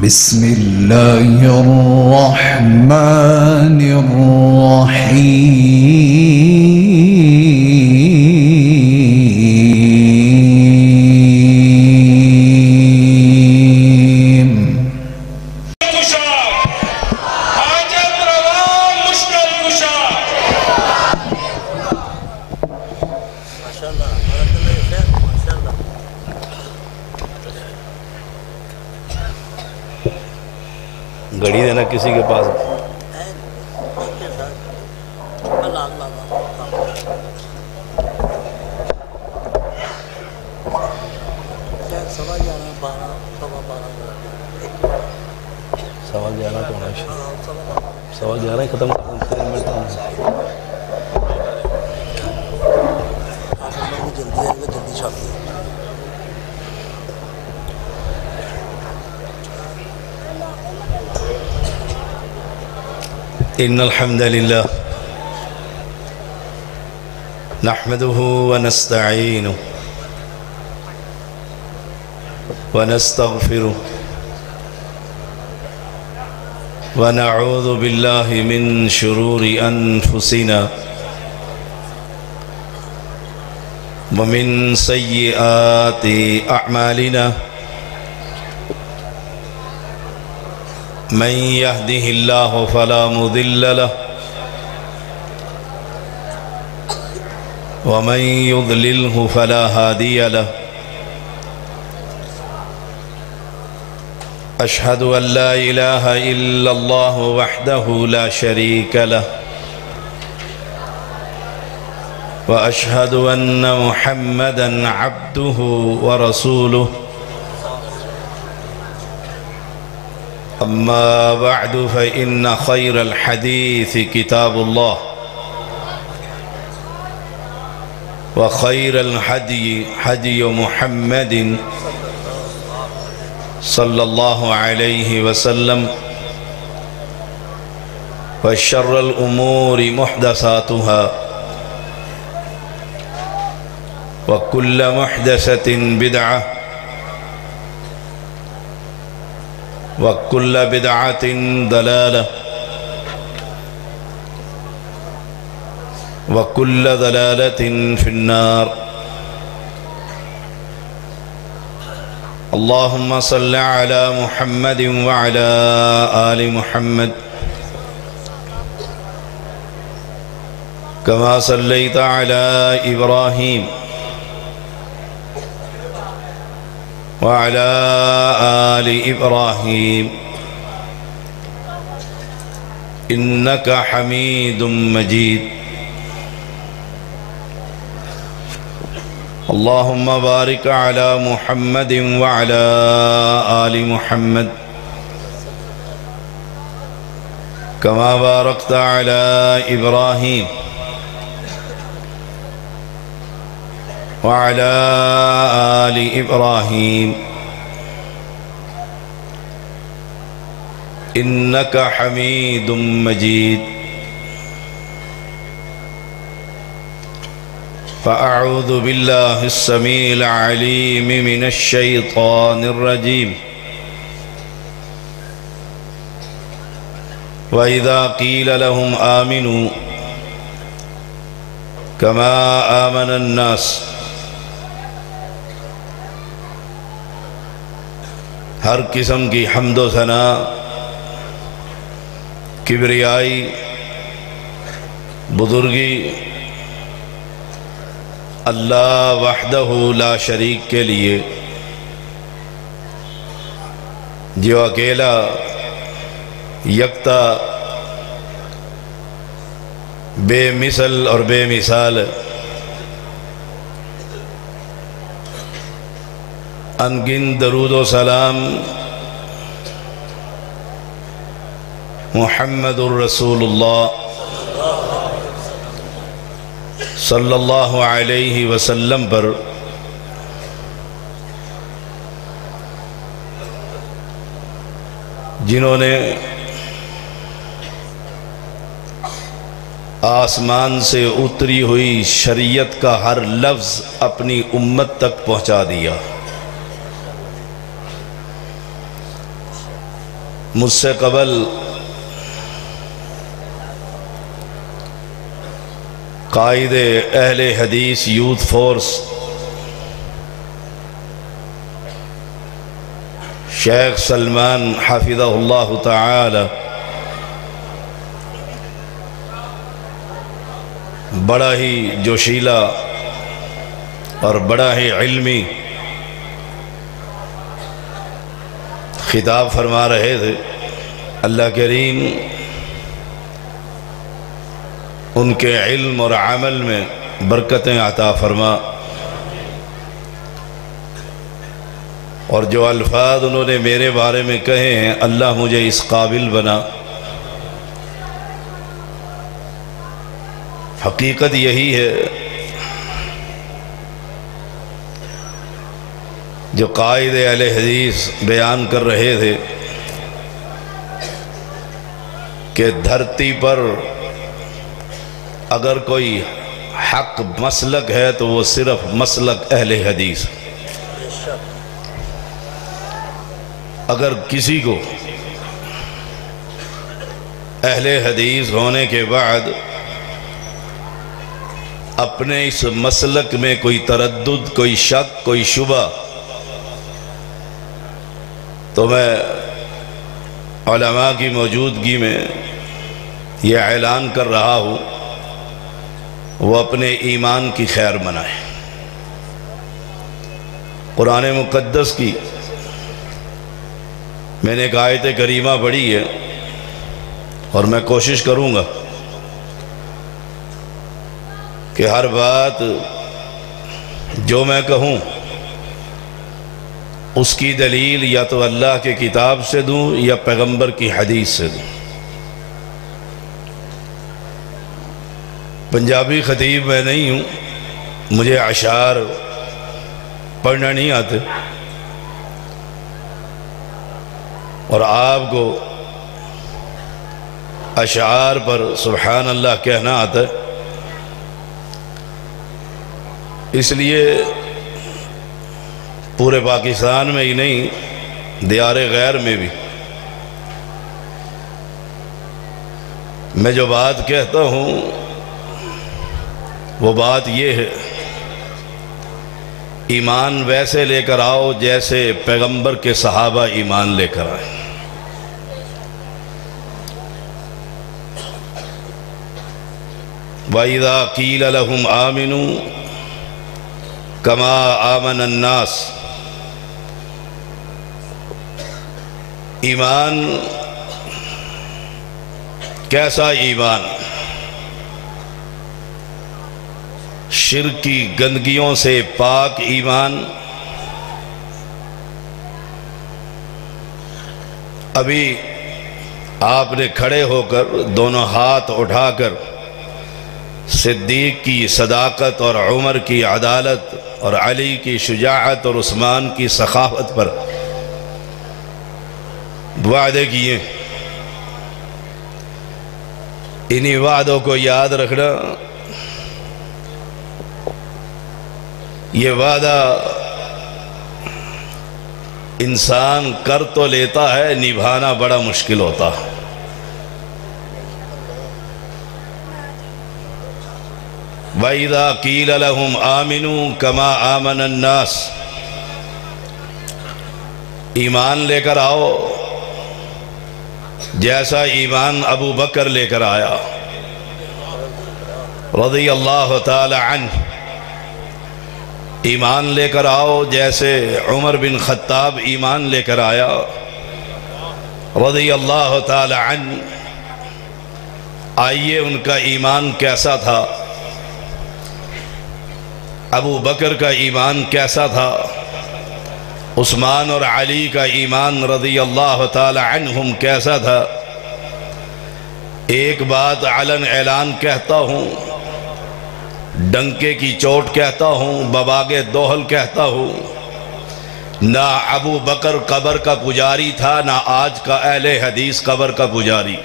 بسم الله الرحمن الرحيم. گھڑی دینا کسی کے پاس سوا 11 تو ہونا ہے، سوا 11 ختم إن الحمد لله نحمده ونستعينه ونستغفره ونعوذ بالله من شرور أنفسنا ومن سيئات أعمالنا من يهده الله فلا مضل له ومن يضلله فلا هادي له أشهد أن لا إله إلا الله وحده لا شريك له وأشهد أن محمدًا عبده ورسوله أما بعد فإن خير الحديث كتاب الله وخير الهدي هدي محمد صلى الله عليه وسلم وشر الأمور محدثاتها وكل محدثة بدعة وكل بدعة ضلالة وكل ضلالة في النار. اللهم صل على محمد وعلى آل محمد كما صليت على إبراهيم وعلى آل إبراهيم إنك حميد مجيد. اللهم بارك على محمد وعلى آل محمد كما باركت على إبراهيم وعلى آل إبراهيم إنك حميد مجيد. فأعوذ بالله السميع العليم من الشيطان الرجيم. وإذا قيل لهم آمنوا كما آمن الناس ہر قسم کی حمد و ثنا کبریائی بزرگی اللہ وحدہ لا شریک کے لیے، جو اکیلا یکتا بے مثل اور بے مثال انگن درود و سلام محمد الرسول اللہ صلی اللہ علیہ وسلم پر جنہوں نے آسمان سے اتری ہوئی شریعت کا ہر لفظ اپنی امت تک پہنچا دیا، مجھ سے قبل قائد اہل حدیث یوتھ فورس شیخ سلمان حفظہ اللہ تعالی بڑا ہی جوشیلا اور بڑا ہی علمی خطاب فرما رہے تھے۔ اللہ کریم ان کے علم اور عمل میں برکتیں عطا فرما، اور جو الفاظ انہوں نے میرے بارے میں کہے ہیں اللہ مجھے اس قابل بنا۔ حقیقت یہی ہے جو قائد اہل حدیث بیان کر رہے تھے کہ دھرتی پر اگر کوئی حق مسلک ہے تو وہ صرف مسلک اہل حدیث۔ اگر کسی کو اہل حدیث ہونے کے بعد اپنے اس مسلک میں کوئی تردد، کوئی شک، کوئی شبہ، تو میں علماء کی موجودگی میں یہ اعلان کر رہا ہوں وہ اپنے ایمان کی خیر منائے۔ قرآن مقدس کی میں نے ایک آیت کریمہ پڑھی ہے اور میں کوشش کروں گا کہ ہر بات جو میں کہوں اس کی دلیل یا تو اللہ کے کتاب سے دوں یا پیغمبر کی حدیث سے دوں۔ پنجابی خطیب میں نہیں ہوں، مجھے اشعار پڑھنا نہیں آتے، اور آپ کو اشعار پر سبحان اللہ کہنا آتا ہے، اس لیے پورے پاکستان میں ہی نہیں دیار غیر میں بھی میں جو بات کہتا ہوں وہ بات یہ ہے، ایمان ویسے لے کر آؤ جیسے پیغمبر کے صحابہ ایمان لے کر آئے۔ وَإِذَا قِيلَ لَهُمْ آمِنُوا كَمَا آمَنَ النَّاسِ۔ ایمان کیسا ایمان؟ شرک کی گندگیوں سے پاک ایمان۔ ابھی آپ نے کھڑے ہو کر دونوں ہاتھ اٹھا کر صدیق کی صداقت اور عمر کی عدالت اور علی کی شجاعت اور عثمان کی سخاوت پر وعدے کیے۔ انہی وعدوں کو یاد رکھنا، یہ وعدہ انسان کر تو لیتا ہے، نبھانا بڑا مشکل ہوتا ہے۔ وَإِذَا قِيلَ لَهُمْ آمِنُوا كَمَا آمَنَ النَّاسِ۔ ایمان لے کر آؤ جیسا ایمان ابو بکر لے کر آیا رضی اللہ تعالی عنہ، ایمان لے کر آؤ جیسے عمر بن خطاب ایمان لے کر آیا رضی اللہ تعالی عنہ۔ آئیے ان کا ایمان کیسا تھا، ابو بکر کا ایمان کیسا تھا، عثمان اور علی کا ایمان رضی اللہ تعالی عنہم کیسا تھا۔ ایک بات علن اعلان کہتا ہوں، ڈنکے کی چوٹ کہتا ہوں، بباغ دوہل کہتا ہوں، نہ ابو بکر قبر کا پجاری تھا، نہ آج کا اہل حدیث قبر کا پجاری۔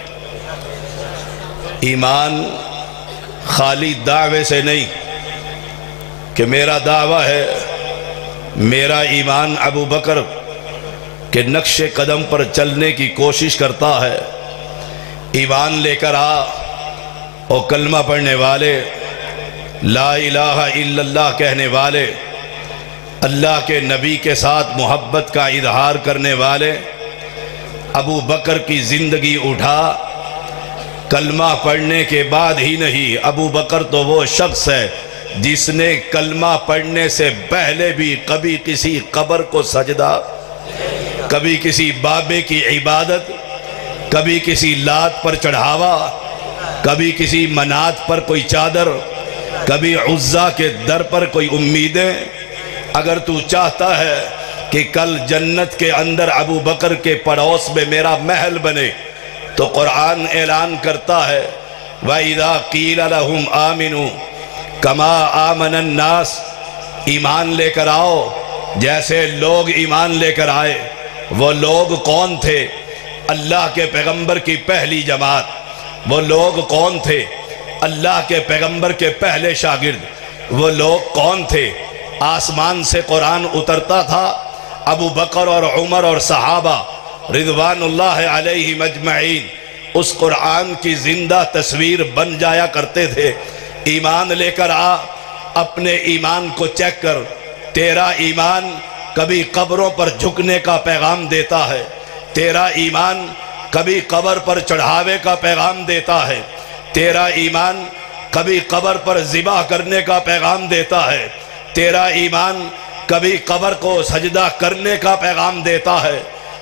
ایمان خالی دعوے سے نہیں کہ میرا دعویٰ ہے میرا ایمان ابو بکر کہ نقش قدم پر چلنے کی کوشش کرتا ہے، ایمان لے کر آ اور کلمہ پڑھنے والے، لا الہ الا اللہ کہنے والے، اللہ کے نبی کے ساتھ محبت کا اظہار کرنے والے، ابو بکر کی زندگی اٹھا۔ کلمہ پڑھنے کے بعد ہی نہیں، ابو بکر تو وہ شخص ہے جس نے کلمہ پڑھنے سے پہلے بھی کبھی کسی قبر کو سجدہ، کبھی کسی بابے کی عبادت، کبھی کسی لات پر چڑھاوا، کبھی کسی منات پر کوئی چادر، کبھی عزا کے در پر کوئی امیدیں۔ اگر تو چاہتا ہے کہ کل جنت کے اندر ابو بکر کے پڑوس میں میرا محل بنے تو قرآن اعلان کرتا ہے وَإِذَا قِيلَ لَهُمْ آمِنُوا كَمَا آمَنَ النَّاسِ، ایمان لے کر آؤ جیسے لوگ ایمان لے کر آئے۔ وہ لوگ کون تھے؟ اللہ کے پیغمبر کی پہلی جماعت۔ وہ لوگ کون تھے؟ اللہ کے پیغمبر کے پہلے شاگرد۔ وہ لوگ کون تھے؟ آسمان سے قرآن اترتا تھا، ابو بکر اور عمر اور صحابہ رضوان اللہ علیہ مجمعین اس قرآن کی زندہ تصویر بن جایا کرتے تھے۔ ایمان لے کر آ، اپنے ایمان کو چیک کر۔ تیرا ایمان کبھی قبروں پر جھکنے کا پیغام دیتا ہے، تیرا ایمان کبھی قبر پر چڑھاوے کا پیغام دیتا ہے، تیرا ایمان کبھی قبر پر ذبح کرنے کا پیغام دیتا ہے، تیرا ایمان کبھی قبر کو سجدہ کرنے کا پیغام دیتا ہے،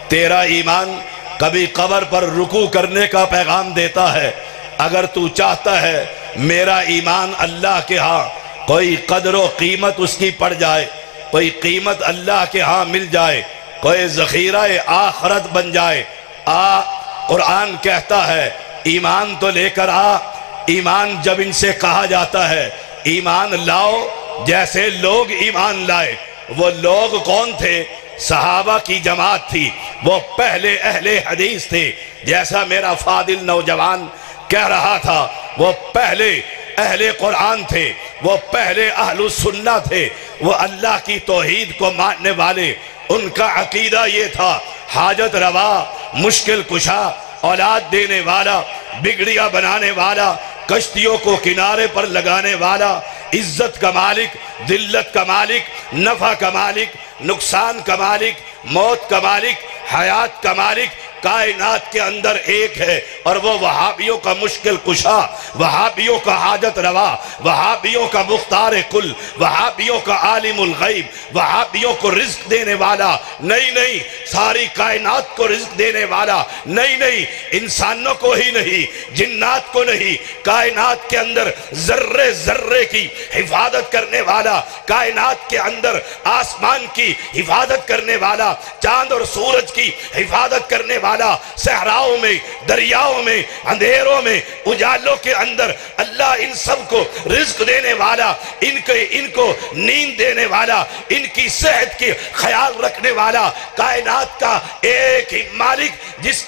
تیرا ایمان کبھی قبر پر رکوع کرنے کا پیغام دیتا ہے۔ اگر تو چاہتا ہے میرا ایمان اللہ کے ہاں کوئی قدر و قیمت اس کی پڑ جائے، کوئی قیمت اللہ کے ہاں مل جائے، کوئی ذخیرہ آخرت بن جائے، قرآن کہتا ہے ایمان تو لے کر آ۔ ایمان جب ان سے کہا جاتا ہے ایمان لاؤ جیسے لوگ ایمان لائے، وہ لوگ کون تھے؟ صحابہ کی جماعت تھی، وہ پہلے اہل حدیث تھے، جیسا میرا فاضل نوجوان کہہ رہا تھا، وہ پہلے اہل قرآن تھے، وہ پہلے اہل السنہ تھے، وہ اللہ کی توحید کو ماننے والے۔ ان کا عقیدہ یہ تھا حاجت روا، مشکل کشا، اولاد دینے والا، بگڑیاں بنانے والا، کشتیوں کو کنارے پر لگانے والا، عزت کا مالک، ذلت کا مالک، نفع کا مالک، نقصان کا مالک، موت کا مالک، حیات کا مالک، کائنات کے اندر ایک ہے، اور وہ وہابیوں کا مشکل کشا، وہابیوں کا حاجت روا، وہابیوں کا مختار کل، وہابیوں کا عالم الغیب، وہابیوں کو رزق دینے والا۔ نہیں، ساری کائنات کو رزق دینے والا۔ نہیں، انسانوں کو ہی نہیں، جنات کو نہیں، کائنات کے اندر ذرے ذرے کی حفاظت کرنے والا، کائنات کے اندر آسمان کی حفاظت کرنے والا، چاند اور سورج کی حفاظت کرنے والا، صحراؤں میں، دریاؤں میں، اندھیروں میں، اجالوں کے اندر اللہ ان سب کو رزق دینے والا، ان کو نیند دینے والا، ان کی صحت کی خیال رکھنے والا، کائنات کا ایک ہی مالک، جس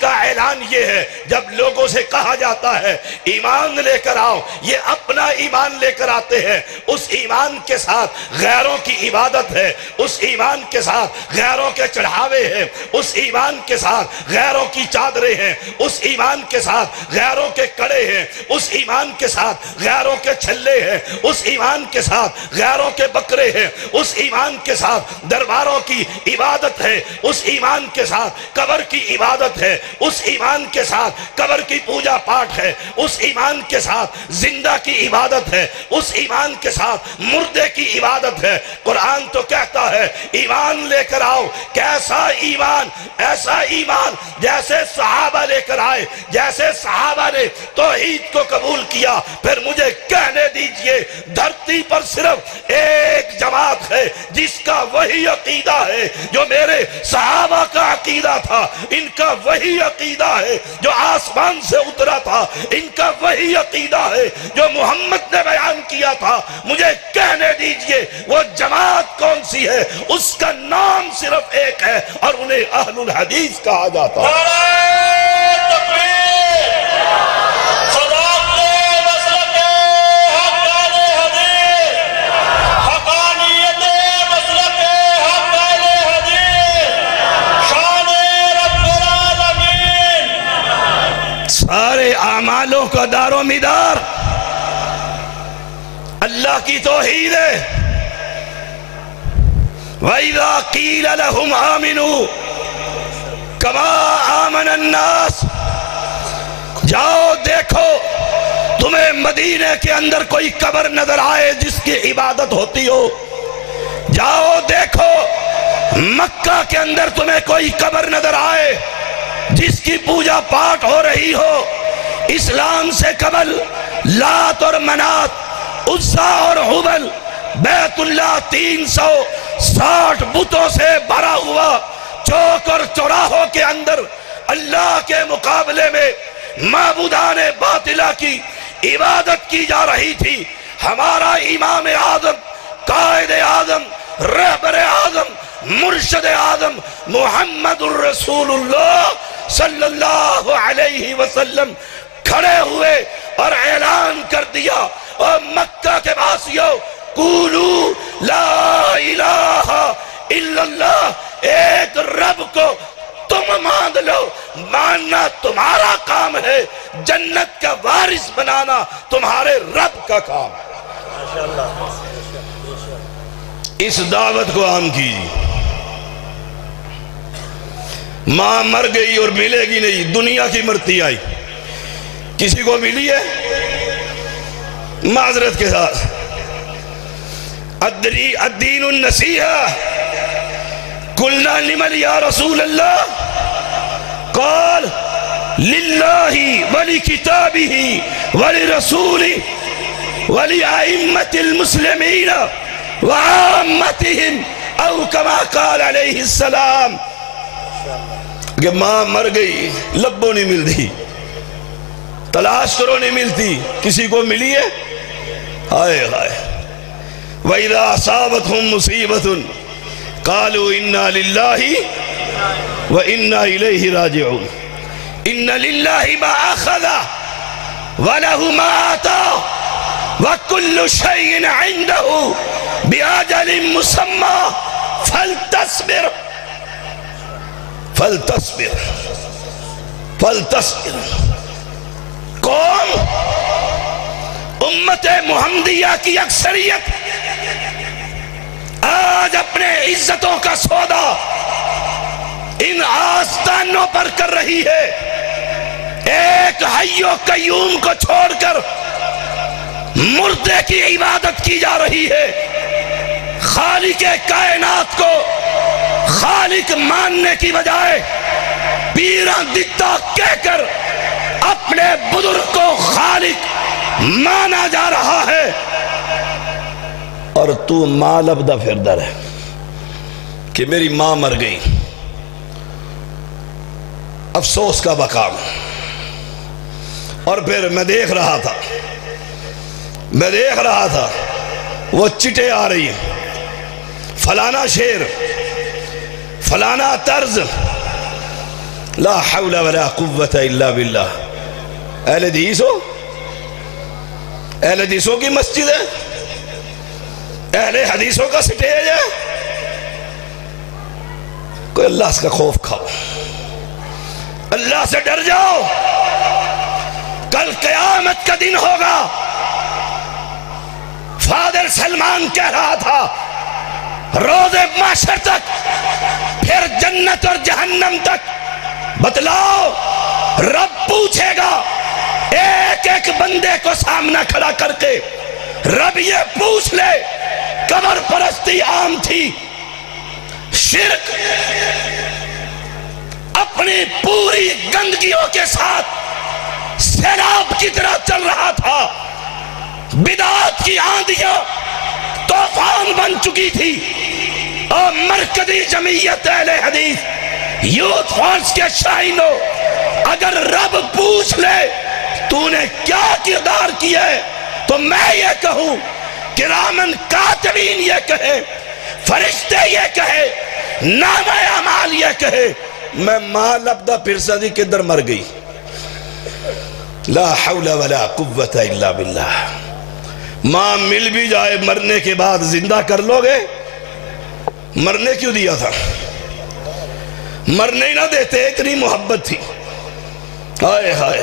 کا اعلان یہ ہے جب لوگوں سے کہا جاتا ہے ایمان لے کر آؤ، یہ اپنا ایمان لے کر آتے ہیں۔ اس ایمان کے ساتھ غیروں کی عبادت ہے، اس ایمان کے ساتھ غیروں کے چڑھاوے ہیں، اس ایمان کے ساتھ غیروں کی چادریں ہیں، اس ایمان کے ساتھ غیروں کے کڑے ہیں، اس ایمان کے ساتھ غیروں کے چھلے ہیں، اس ایمان کے ساتھ غیروں کے بکرے ہیں، اس ایمان کے ساتھ درباروں کی عبادت ہے، اس ایمان کے ساتھ قبر کی عبادت ہے، اس ایمان کے ساتھ قبر کی پوجا پاٹ ہے، اس ایمان کے ساتھ زندہ کی عبادت ہے، اس ایمان کے ساتھ مردے کی عبادت ہے۔ قرآن تو کہتا ہے ایمان لے کر آؤ۔ کیسا ایمان؟ ایسا ایمان جیسے صحابہ لے کر آئے، جیسے صحابہ نے توحید کو قبول کیا۔ پھر مجھے کہنے دیجئے دھرتی پر صرف ایک جماعت ہے جس کا وہی عقیدہ ہے جو میرے صحابہ کا عقیدہ تھا، ان کا وہی عقیدہ ہے جو آسمان سے اترا تھا، ان کا وہی عقیدہ ہے جو محمد نے بیان کیا تھا۔ مجھے کہنے دیجئے وہ جماعت کون سی ہے؟ اس کا نام صرف ایک ہے اور انہیں اہل الحدیث کہا جاتا ہے۔ سارے اعمالوں کا دار و مدار اللہ کی توحید ہے۔ وَإِذَا قِيلَ لَهُمْ آمِنُوا كَمَا آمَنَ النَّاسِ، جاؤ دیکھو تمہیں مدینے کے اندر کوئی قبر نظر آئے جس کی عبادت ہوتی ہو، جاؤ دیکھو مکہ کے اندر تمہیں کوئی قبر نظر آئے جس کی پوجا پاٹ ہو رہی ہو۔ اسلام سے قبل لات اور منات، عزا اور حبل، بیت اللہ 360 بتوں سے بھرا ہوا، چوک اور چوراہوں کے اندر اللہ کے مقابلے میں معبودان باطلہ کی عبادت کی جا رہی تھی۔ ہمارا امام اعظم، قائد اعظم، رہبر اعظم، مرشد اعظم محمد الرسول اللہ صلی اللہ علیہ وسلم کھڑے ہوئے اور اعلان کر دیا، اور مکہ کے باسیوں قولوا لا الہ الا اللہ، ایک رب کو تم مان لو، ماننا تمہارا کام ہے، جنت کا وارث بنانا تمہارے رب کا کام ہے۔ اس دعوت کو عام کیجیے۔ ماں مر گئی اور ملے گی نہیں، دنیا کی مرتی آئی، کسی کو ملی ہے؟ معذرت کے ساتھ، الدین النصیحہ، قلنا لمن یا رسول اللہ، قال للہ ولکتابہ ولرسولہ ولأئمة المسلمین وعامتہم، او کما قال علیہ السلام۔ کہ ماں مر گئی، لبوں نہیں ملتی، تلاش کرو نہیں ملتی، کسی کو ملی ہے؟ ہائے ہائے۔ وَإِذَا أَصَابَتْهُمْ مُصِيبَةٌ قَالُوا إِنَّا لِلَّهِ وَإِنَّا إِلَيْهِ رَاجِعُونَ۔ إِنَّ لِلَّهِ مَا أَخَذَ وَلَهُ مَا آتَى وَكُلُّ شَيْءٍ عِندَهُ بِأَجَلٍ مُّسَمًّى فَلْتَصْبِرْ کون؟ امت محمدیہ کی اکثریت آج اپنے عزتوں کا سودا ان آستانوں پر کر رہی ہے۔ ایک حی و قیوم کو چھوڑ کر مردے کی عبادت کی جا رہی ہے۔ خالق کائنات کو خالق ماننے کی بجائے پیران دتا کہہ کر اپنے بزرگ کو خالق مانا جا رہا ہے، اور تو ماں لبدہ پھردر ہے کہ میری ماں مر گئی، افسوس کا مقام۔ اور پھر میں دیکھ رہا تھا وہ چٹے آ رہی ہیں، فلانا شعر، فلانا طرز، لا حول ولا قوت الا باللہ۔ اہل حدیثوں کی مسجد ہے، اہل حدیثوں کا سٹیج ہے۔ کوئی اللہ سے خوف کھاؤ، اللہ سے ڈر جاؤ، کل قیامت کا دن ہوگا۔ فادر سلمان کہہ رہا تھا روز محشر تک، پھر جنت اور جہنم تک بتلاؤ، رب پوچھے گا ایک ایک بندے کو سامنا کھڑا کر کے۔ رب یہ پوچھ لے، قبر پرستی عام تھی، شرک اپنی پوری گندگیوں کے ساتھ سیلاب کی طرح چل رہا تھا، بدعات کی آندیاں طوفان بن چکی تھی، اور مرکزی جمعیت اہل حدیث یوتھ فورس کے شاہینوں، اگر رب پوچھ لے تو نے کیا کردار کیا ہے، تو میں یہ کہوں، کرامن کاتبین یہ کہے، فرشتے یہ کہے، نام اعمال یہ کہے، میں ماں لبدہ پھرسا دی کدھر مر گئی۔ لا حول ولا قوت الا باللہ۔ ماں مل بھی جائے مرنے کے بعد زندہ کر لو گے؟ مرنے کیوں دیا تھا؟ مرنے نہ دیتے، اتنی محبت تھی۔ ہائے ہائے،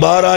12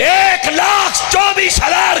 1,24,000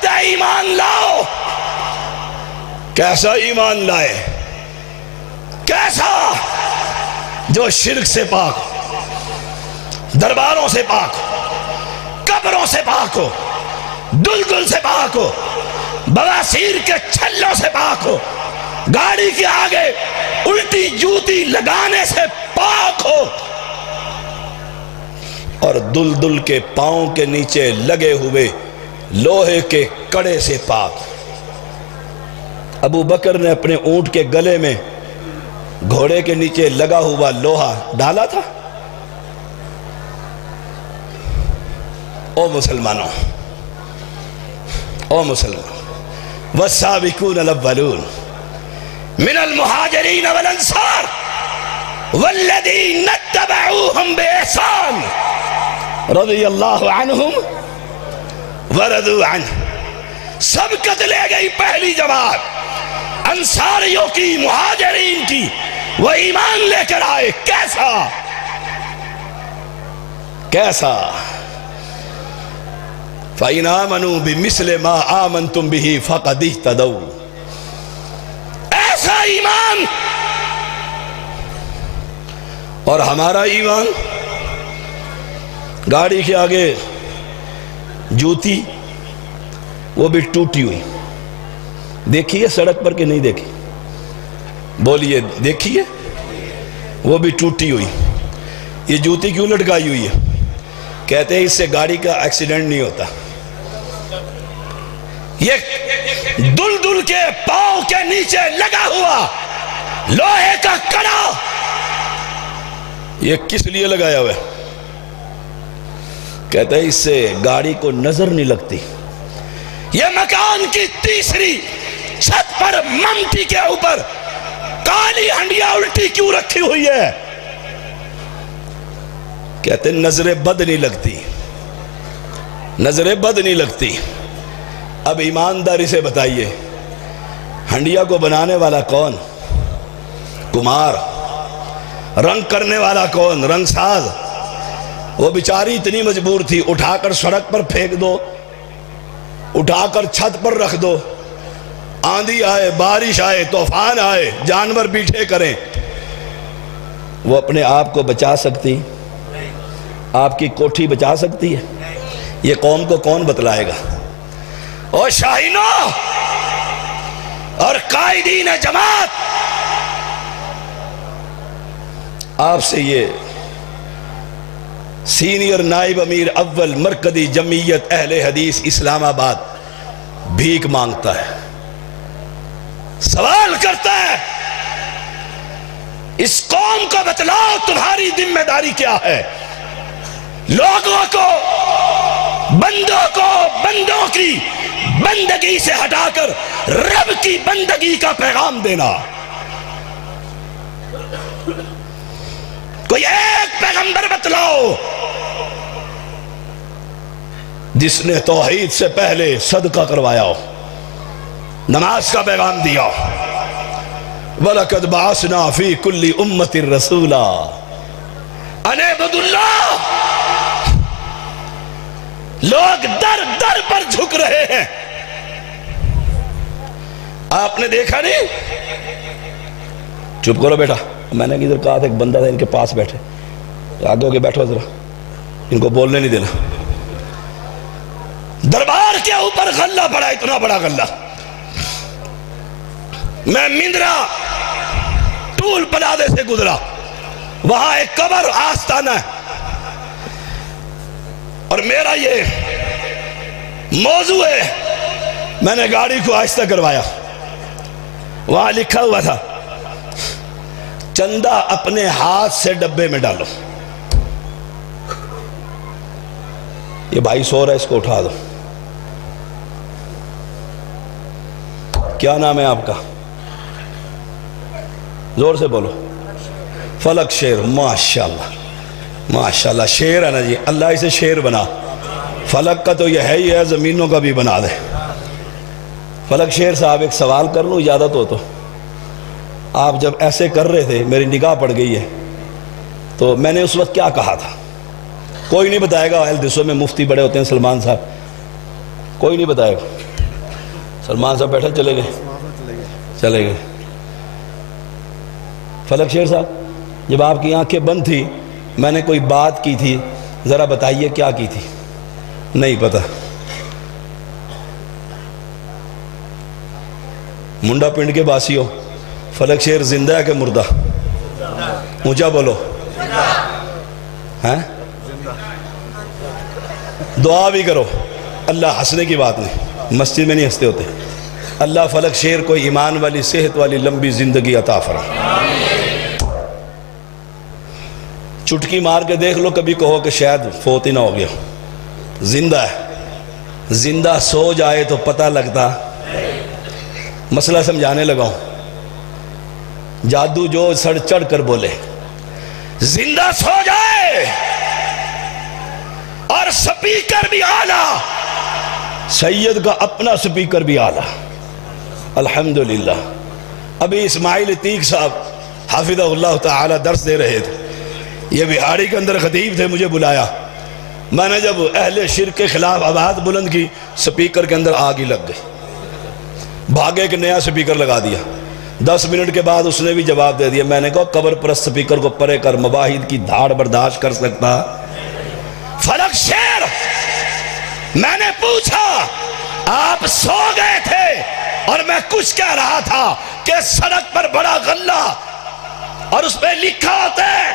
کہتا ہے ایمان لاؤ. کیسا ایمان لائے؟ کیسا؟ جو شرک سے پاک ہو، درباروں سے پاک ہو، قبروں سے پاک ہو، دلدل سے پاک ہو، بواسیر کے چھلوں سے پاک ہو، گاڑی کے آگے الٹی جوتی لگانے سے پاک ہو، اور دلدل کے پاؤں کے نیچے لگے ہوئے لوہے کے کڑے سے پاک. ابو بکر نے اپنے اونٹ کے گلے میں گھوڑے کے نیچے لگا ہوا لوہا ڈالا تھا؟ او مسلمانوں، او مسلمان، والسابقون الاولون من المہاجرین والانصار والذین اتبعوہم بإحسان رضی اللہ عنہم ورضوا عنہ. سبقت لے گئی پہلی جماعت انصاریوں کی، مہاجرین کی، وہ ایمان لے کر آئے. کیسا؟ کیسا؟ فَإِنْ آمَنُوا بِمِثْلِ مَا آمَنْتُمْ بِهِ فَقَدْ اهْتَدَوْا. ایسا ایمان. اور ہمارا ایمان گاڑی کے آگے جوتی وہ بھی ٹوٹی ہوئی، دیکھیے سڑک پر کہ نہیں دیکھی؟ بولیے دیکھیے، وہ بھی ٹوٹی ہوئی. یہ جوتی کیوں لٹکائی ہوئی ہے؟ کہتے ہیں اس سے گاڑی کا ایکسیڈنٹ نہیں ہوتا. یہ دلدل کے پاؤں کے نیچے لگا ہوا لوہے کا کڑا، یہ کس لیے لگایا ہوا ہے؟ کہتے ہیں اس سے گاڑی کو نظر نہیں لگتی. یہ مکان کی تیسری چھت پر ممٹی کے اوپر کالی ہنڈیا الٹی کیوں رکھی ہوئی ہے؟ کہتے ہیں نظر بد نہیں لگتی، نظر بد نہیں لگتی. اب ایمانداری سے بتائیے، ہنڈیا کو بنانے والا کون؟ کمار. رنگ کرنے والا کون؟ رنگ ساز. وہ بیچاری اتنی مجبور تھی، اٹھا کر سڑک پر پھینک دو، اٹھا کر چھت پر رکھ دو، آندھی آئے، بارش آئے، طوفان آئے، جانور بیٹھے کریں، وہ اپنے آپ کو بچا سکتی؟ آپ کی کوٹھی بچا سکتی ہے؟ یہ قوم کو کون بتلائے گا؟ او شاہینوں اور قائدین جماعت، آپ سے یہ سینئر نائب امیر اول مرکزی جمعیت اہل حدیث اسلام آباد بھیک مانگتا ہے، سوال کرتا ہے، اس قوم کو بتلاؤ تمہاری ذمہ داری کیا ہے؟ لوگوں کو، بندوں کی بندگی سے ہٹا کر رب کی بندگی کا پیغام دینا. کوئی ایک پیغمبر بتلاؤ جس نے توحید سے پہلے صدقہ کروایا ہو، نماز کا پیغام دیا ہو. وَلَقَدْ بَعَثْنَا فِي كُلِّ أُمَّةٍ رَسُولًا أَنِ اعْبُدُوا اللَّهَ. لوگ در در پر جھک رہے ہیں. آپ نے دیکھا نہیں؟ چپ کرو بیٹا، میں نے ادھر کہا تھا ایک بندہ تھا ان کے پاس بیٹھے، آگے ہو کے بیٹھو ذرا، ان کو بولنے نہیں دینا. دربار کے اوپر غلہ پڑا، اتنا بڑا غلہ. میں مندرا ٹول پلازے سے گزرا، وہاں ایک قبر آستانہ ہے، اور میرا یہ موضوع ہے. میں نے گاڑی کو آہستہ کروایا، وہاں لکھا ہوا تھا چندہ اپنے ہاتھ سے ڈبے میں ڈالو. یہ بھائی سو رہا ہے، اس کو اٹھا دو. کیا نام ہے آپ کا؟ زور سے بولو. فلک شیر. ماشاءاللہ ماشاءاللہ، شیر ہے نا جی، اللہ اسے شیر بنا. فلک کا تو یہ ہے ہی ہے، زمینوں کا بھی بنا دے. فلک شیر صاحب ایک سوال کر لوں اجازت ہو تو؟ آپ جب ایسے کر رہے تھے میری نگاہ پڑ گئی ہے، تو میں نے اس وقت کیا کہا تھا؟ کوئی نہیں بتائے گا. اہل حدیثوں میں مفتی بڑے ہوتے ہیں، سلمان صاحب، کوئی نہیں بتائے گا. سلمان صاحب بیٹھا چلے گئے چلے گئے فلک شیر صاحب جب آپ کی آنکھیں بند تھی میں نے کوئی بات کی تھی ذرا بتائیے کیا کی تھی نہیں پتا منڈا پنڈ کے باسی ہو فلک شیر زندہ ہے کہ مردہ اونچا بولو دعا بھی کرو اللہ ہنسنے کی بات نہیں مسجد میں نہیں ہنستے ہوتے اللہ فلک شیر کو ایمان والی صحت والی لمبی زندگی عطا فرمائے چٹکی مار کے دیکھ لو کبھی کہو کہ شاید فوت ہی نہ ہو گیا زندہ ہے زندہ سو جائے تو پتہ لگتا مسئلہ سمجھانے لگا ہوں جادو جو سڑ چڑھ کر بولے زندہ سو جائے اور سپیکر بھی آلہ سید کا اپنا سپیکر بھی آلہ الحمدللہ ابھی اسماعیل عتیق صاحب حافظہ اللہ تعالی درس دے رہے تھے یہ بہاڑی کے اندر خطیب تھے مجھے بلایا میں نے جب اہل شرک کے خلاف آواز بلند کی سپیکر کے اندر آگ ہی لگ گئی بھاگے کہ نیا سپیکر لگا دیا 10 منٹ کے بعد اس نے بھی جواب دے دیا میں نے کہا قبر پرست سپیکر کو پرے کر مباحث کی دھاڑ برداشت کر سکتا فلک شیر میں نے پوچھا آپ سو گئے تھے اور میں کچھ کہہ رہا تھا کہ سڑک پر بڑا غلہ اور اس پہ لکھا ہوتا ہے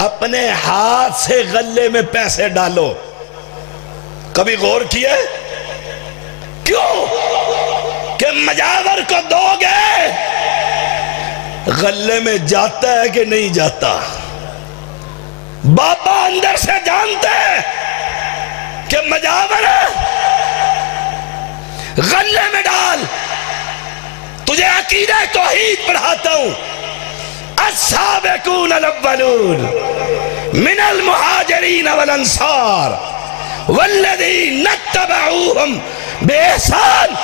اپنے ہاتھ سے غلے میں پیسے ڈالو کبھی غور کیے کیوں کہ مجاور کو دو گے غلے میں جاتا ہے کہ نہیں جاتا بابا اندر سے جانتے ہیں کہ مجاور ہے غلے میں ڈال تجھے عقیدہ توحید پڑھاتا ہوں السابقون الاولون من المہاجرین والانصار والذین اتبعوہم بإحسان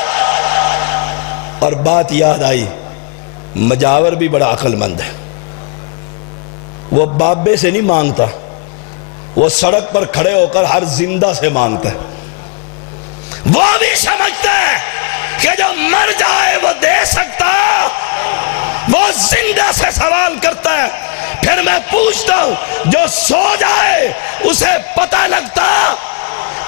اور بات یاد آئی مجاور بھی بڑا عقل مند ہے وہ بابے سے نہیں مانگتا وہ سڑک پر کھڑے ہو کر ہر زندہ سے مانگتا ہے وہ بھی سمجھتا ہے کہ جو مر جائے وہ دے سکتا وہ زندہ سے سوال کرتا ہے پھر میں پوچھتا ہوں جو سو جائے اسے پتہ لگتا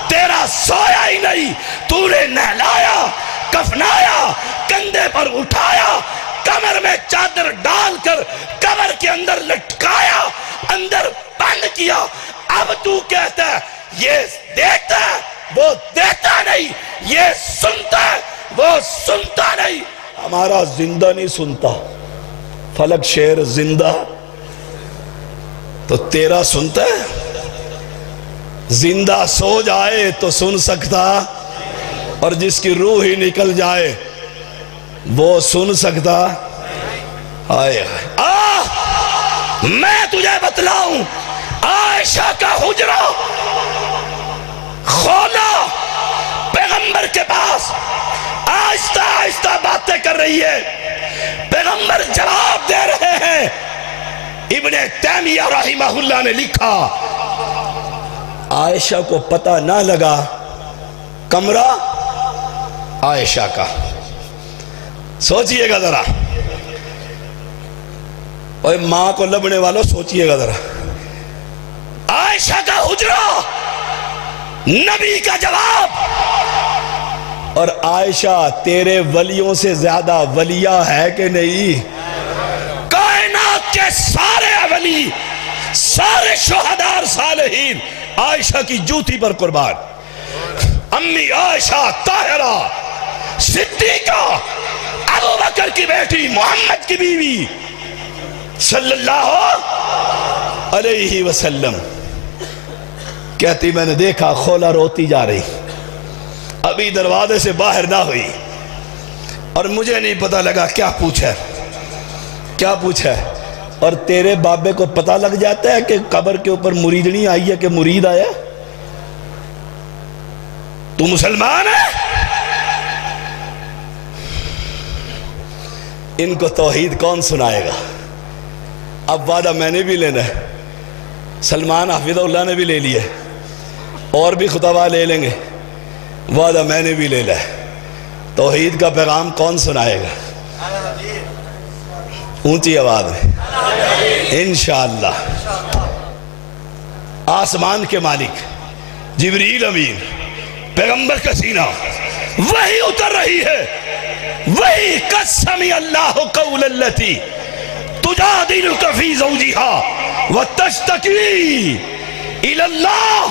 تیرا سویا ہی نہیں تو نے نہلایا کفنایا کندھے پر اٹھایا کمر میں چادر ڈال کر کمر کے اندر لٹکایا اندر بند کیا اب تو کہتا ہے یہ دیتا ہے وہ دیتا نہیں یہ سنتا ہے وہ سنتا نہیں ہمارا زندہ نہیں سنتا فلک شیر زندہ تو تیرا سنتا ہے زندہ سو جائے تو سن سکتا اور جس کی روح ہی نکل جائے وہ سن سکتا آئے میں تجھے بتلاؤں عائشہ کا حجرہ کھولا پیغمبر کے پاس آہستہ آہستہ باتیں کر رہی ہے پیغمبر جواب دے رہے ہیں ابن تیمیہ رحمہ اللہ نے لکھا عائشہ کو پتہ نہ لگا کمرہ عائشہ کا سوچئے گا ذرا اور ماں کو لبنے والوں سوچئے گا ذرا عائشہ کا حجرہ نبی کا جواب اور عائشہ تیرے ولیوں سے زیادہ ولیہ ہے کہ نہیں کائنات کے سارے ولی سارے شہداء صالحین عائشہ کی جوتی پر قربان امی عائشہ طاہرہ صدیقہ ابو بکر کی بیٹی محمد کی بیوی صلی اللہ علیہ وسلم کہتی میں نے دیکھا خولا روتی جا رہی ابھی دروازے سے باہر نہ ہوئی اور مجھے نہیں پتہ لگا کیا پوچھا ہے اور تیرے بابے کو پتہ لگ جاتا ہے کہ قبر کے اوپر مریدنی آئی ہے کہ مرید آیا تو مسلمان ہے ان کو توحید کون سنائے گا اب وعدہ میں نے بھی لینا ہے سلمان حافظہ اللہ نے بھی لے لیا اور بھی خطبہ لے لیں گے وعدہ میں نے بھی لے لیا توحید کا پیغام کون سنائے گا؟ اونچی آواز میں انشاءاللہ۔ آسمان کے مالک جبریل امین پیغمبر کا سینہ وہی اتر رہی ہے، وہی قد سمع اللہ قول التی تجادلک فی زوجہا وتشتکی الی اللہ۔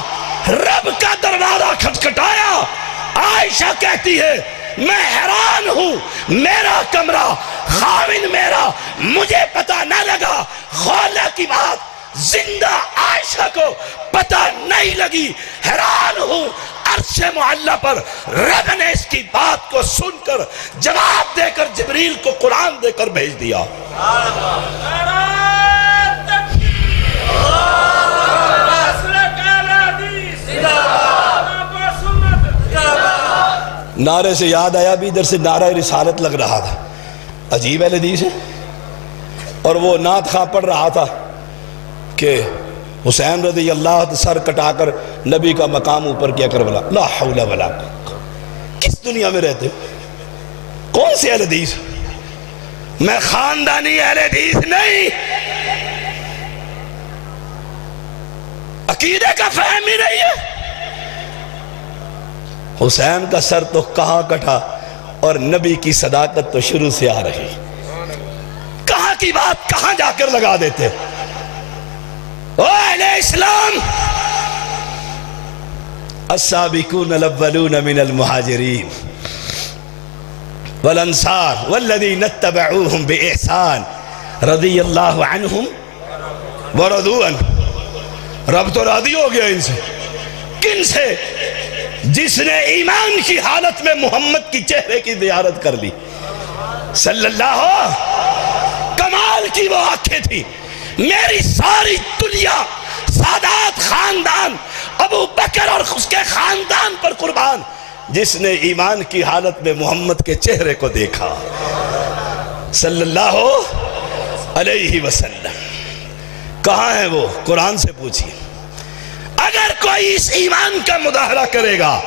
رب کا دروازہ کھٹکھٹایا، عائشہ کہتی ہے میں حیران ہوں، میرا کمرہ خاوند میرا، مجھے پتہ نہ لگا۔ خولہ کی بات زندہ عائشہ کو پتہ نہیں لگی، حیران ہوں۔ عرش معلی پر رب نے اس کی بات کو سن کر جواب دے کر جبریل کو قرآن دے کر بھیج دیا۔ نعرے سے یاد آیا بھی ادھر سے نعرہ رسالت لگ رہا تھا، عجیب اہل حدیث ہے۔ اور وہ نعت خواہ پڑھ رہا تھا کہ حسین رضی اللہ عنہ سر کٹا کر نبی کا مقام اوپر کیا کربلا۔ لا حول ولا قوت۔ کس دنیا میں رہتے ہو؟ کون سی اہل حدیث؟ میں خاندانی اہل حدیث نہیں، عقیدے کا فہم ہی نہیں ہے۔ حسین کا سر تو کہاں کٹا اور نبی کی صداقت تو شروع سے آ رہی، کہاں کی بات کہاں جا کر لگا دیتے۔ او اہل اسلام، السابقون الاولون من المہاجرین والانصار والذین اتبعوہم بإحسان رضی اللہ عنہم ورضوا عنہ۔ رب تو راضی ہو گیا ان سے، کن سے؟ جس نے ایمان کی حالت میں محمد کی چہرے کی زیارت کر لی صلی اللہ۔ کمال کی وہ آنکھیں تھی، میری ساری دنیا سادات خاندان ابو بکر اور اس کے خاندان پر قربان، جس نے ایمان کی حالت میں محمد کے چہرے کو دیکھا صلی اللہ علیہ وسلم۔ کہاں ہے وہ؟ قرآن سے پوچھئے۔ اگر کوئی اس ایمان کا مظاہرہ کرے گا